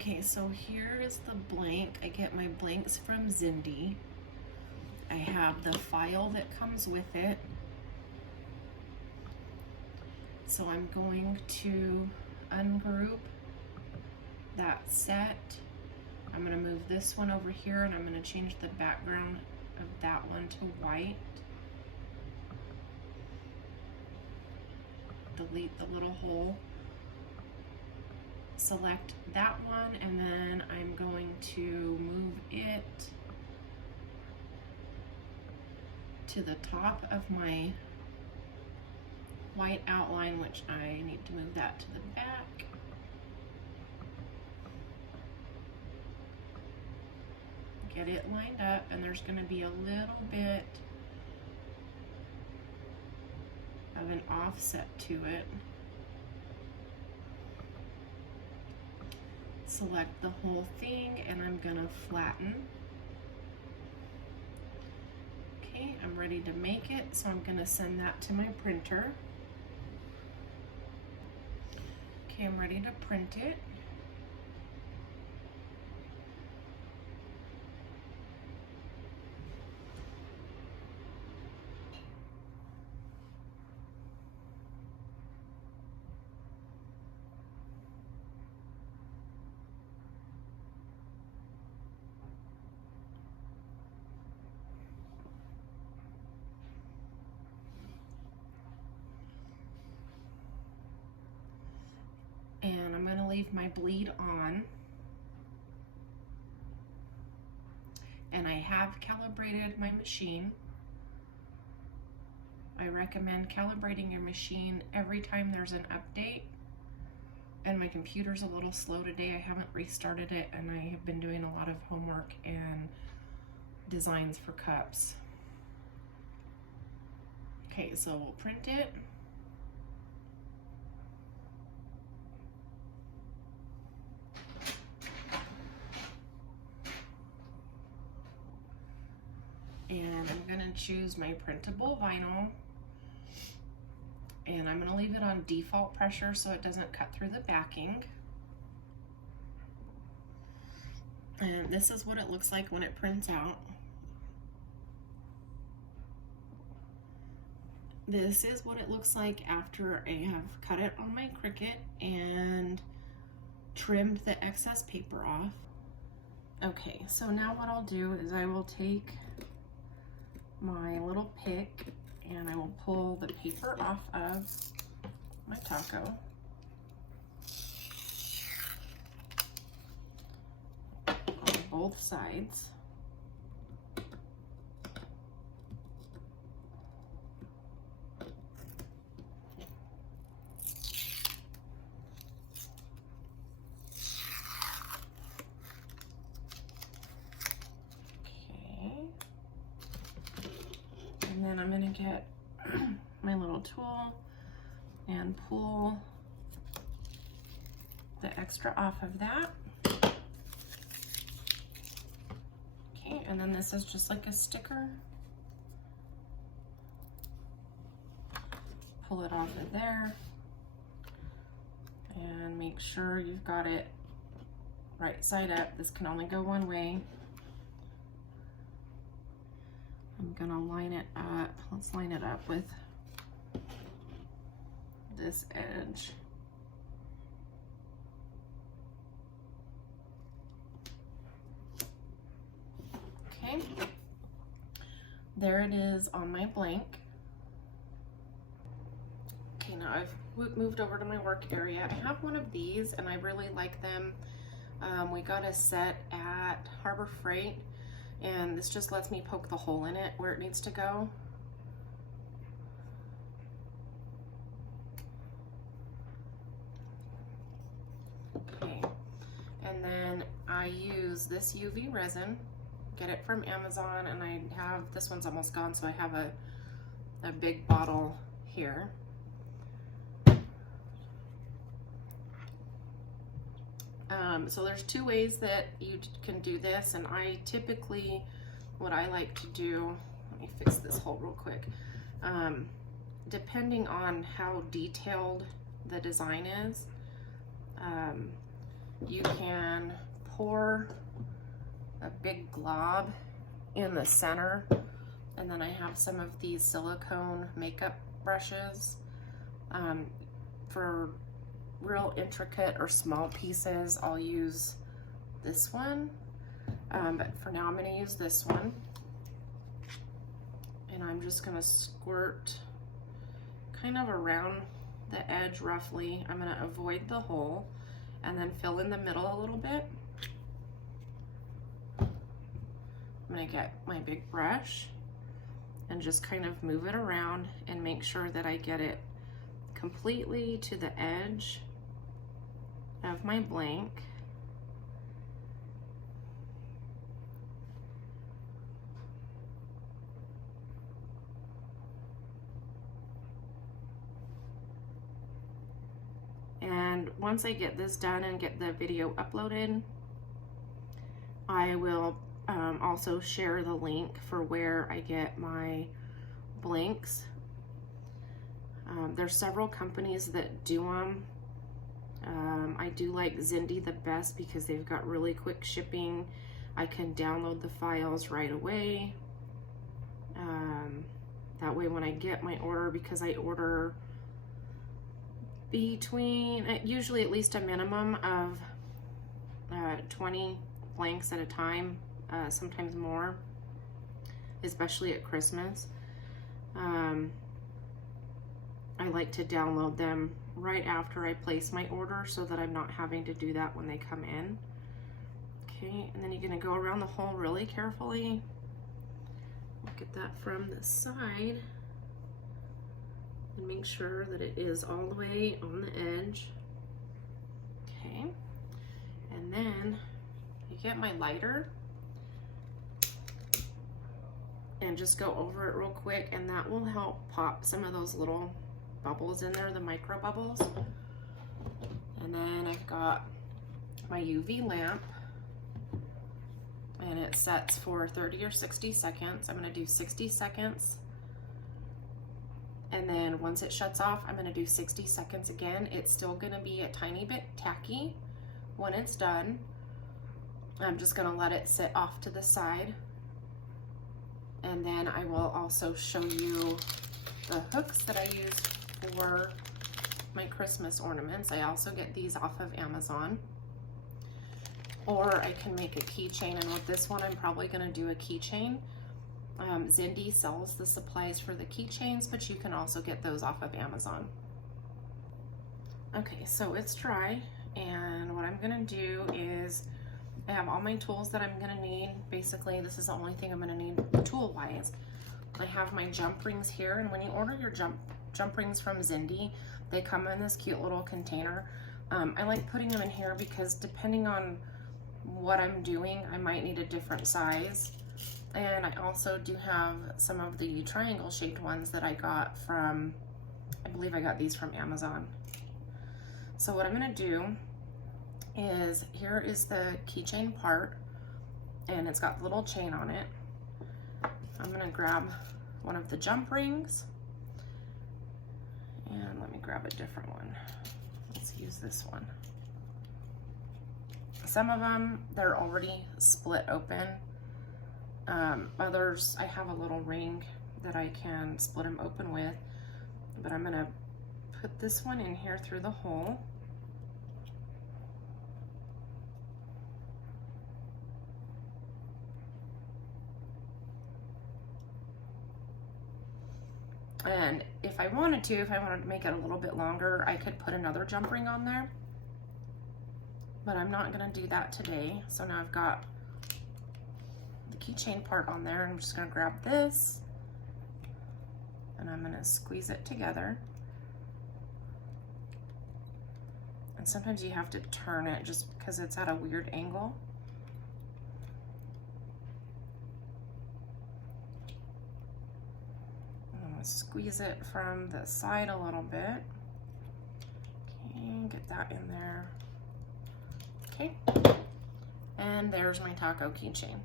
Okay, so here is the blank. I get my blanks from Zindee. I have the file that comes with it. So I'm going to ungroup that set. I'm going to move this one over here and I'm going to change the background of that one to white. Delete the little hole. Select that one and then I'm going to move it to the top of my white outline, which I need to move that to the back. Get it lined up, and there's going to be a little bit of an offset to it. Select the whole thing and I'm going to flatten. Okay, I'm ready to make it, so I'm going to send that to my printer. Okay, I'm ready to print it. And I'm going to leave my bleed on. And I have calibrated my machine. I recommend calibrating your machine every time there's an update. And my computer's a little slow today. I haven't restarted it and I have been doing a lot of homework and designs for cups. Okay, so we'll print it. And I'm going to choose my printable vinyl, and I'm going to leave it on default pressure so it doesn't cut through the backing. And this is what it looks like when it prints out. This is what it looks like after I have cut it on my Cricut and trimmed the excess paper off. Okay, so now what I'll do is I will take my little pick and I will pull the paper off of my taco. On both sides. And then I'm going to get my little tool and pull the extra off of that. Okay, and then this is just like a sticker. Pull it off of there and make sure you've got it right side up. This can only go one way. I'm gonna line it up. Let's line it up with this edge. Okay, there it is on my blank. Okay, now I've moved over to my work area. I have one of these and I really like them. We got a set at Harbor Freight, and this just lets me poke the hole in it where it needs to go. Okay, and then I use this UV resin, get it from Amazon, and I have, this one's almost gone, so I have a big bottle here. So there's two ways that you can do this, and I typically, what I like to do, let me fix this hole real quick, depending on how detailed the design is, you can pour a big glob in the center, and then I have some of these silicone makeup brushes. For real intricate or small pieces, I'll use this one, but for now I'm going to use this one, and I'm just going to squirt kind of around the edge roughly. I'm going to avoid the hole and then fill in the middle a little bit. I'm going to get my big brush and just kind of move it around and make sure that I get it completely to the edge of my blank. And once I get this done and get the video uploaded, I will also share the link for where I get my blanks. There's several companies that do them. I do like Zindee the best because they've got really quick shipping. I can download the files right away. That way when I get my order, because I order between, usually at least a minimum of 20 blanks at a time, sometimes more, especially at Christmas. I like to download them right after I place my order so that I'm not having to do that when they come in. Okay, and then you're going to go around the hole really carefully. Look at that from the side and make sure that it is all the way on the edge. Okay, and then you get my lighter and just go over it real quick, and that will help pop some of those little bubbles in there, the micro bubbles. And then I've got my UV lamp, and it sets for 30 or 60 seconds. I'm going to do 60 seconds, and then once it shuts off, I'm going to do 60 seconds again. It's still going to be a tiny bit tacky when it's done. I'm just going to let it sit off to the side, and then I will also show you the hooks that I use for my Christmas ornaments. I also get these off of Amazon, or I can make a keychain, and with this one I'm probably going to do a keychain. Zindee sells the supplies for the keychains, but you can also get those off of Amazon. Okay, so it's dry, and what I'm going to do is I have all my tools that I'm going to need. Basically, this is the only thing I'm going to need tool-wise. I have my jump rings here, and when you order your jump rings from Zindee, they come in this cute little container. I like putting them in here because depending on what I'm doing, I might need a different size. And I also do have some of the triangle shaped ones that I got from, I believe I got these from Amazon. So what I'm going to do is, here is the keychain part, and it's got the little chain on it. I'm going to grab one of the jump rings, and let me grab a different one. Let's use this one. Some of them, they're already split open. Others, I have a little ring that I can split them open with, but I'm going to put this one in here through the hole. And if I wanted to make it a little bit longer, I could put another jump ring on there, but I'm not going to do that today. So now I've got the keychain part on there, and I'm just going to grab this, and I'm going to squeeze it together. And sometimes you have to turn it just because it's at a weird angle. Squeeze it from the side a little bit. Okay, get that in there. Okay, and there's my taco keychain.